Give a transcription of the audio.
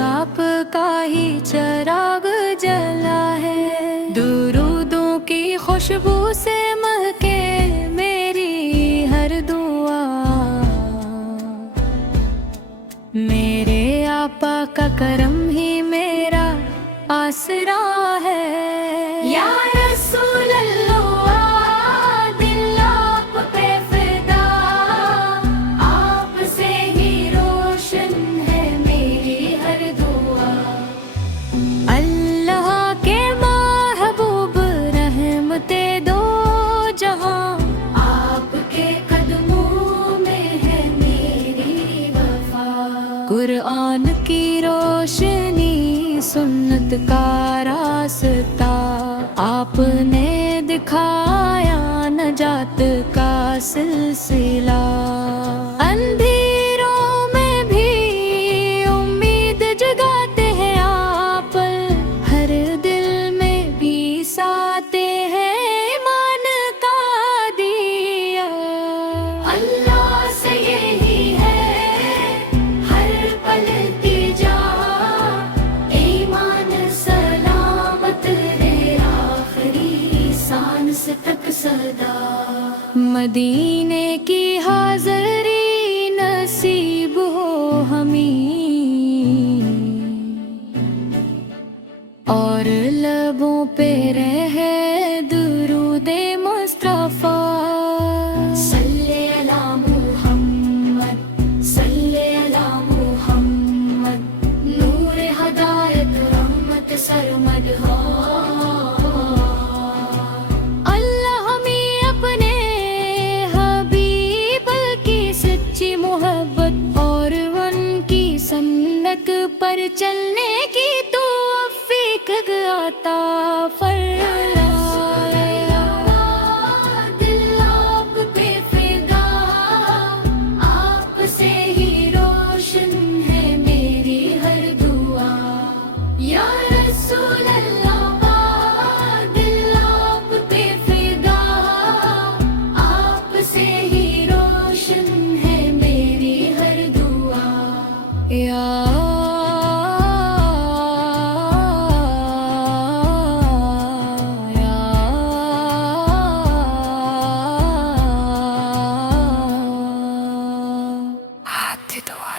آپ کا ہی چراغ جلا ہے، درودوں کی خوشبو سے مہکے میری ہر دعا، میرے آقا کا کرم ہی میرا آسرا ہے۔ یا رسول اللہ دل آپ پہ فدا، آپ سے ہی روشن ہے میری ہر دعا، اللہ کے محبوب رحمت دو جہاں، آپ کے قدموں میں ہے میری وفا، قرآن کی روشنی سنت کا راستہ، آپ نے دکھایا نجات کا سلسلہ، اندھیروں میں بھی امید جگاتے ہیں آپ، ہر دل میں بھی ساتے ہیں ایمان کا دیا، اللہ سے یہی ہے ہر پل کی جا، ایمان سلامت رہے آخری سانس تک سدا، مدینے کی حاضری نصیب ہو ہمیں، اور لبوں پہ رہے درود مصطفیٰ، صلی علی محمد صلی علی محمد، نور ہدایت رحمت سرمد ہو، اللہ ہمیں اپنے حبیب کی سچی محبت اور ان کی سنت پر چلنے کی توفیق عطا فرمائے، دل آپ پہ فدا، آپ سے ہی روشن ہے میری ہر دعا، یا رسول اللہ دل آپ پہ فدا، آپ سے ہی روشن ہے میری ہر دعا، یا ہاتھ دعا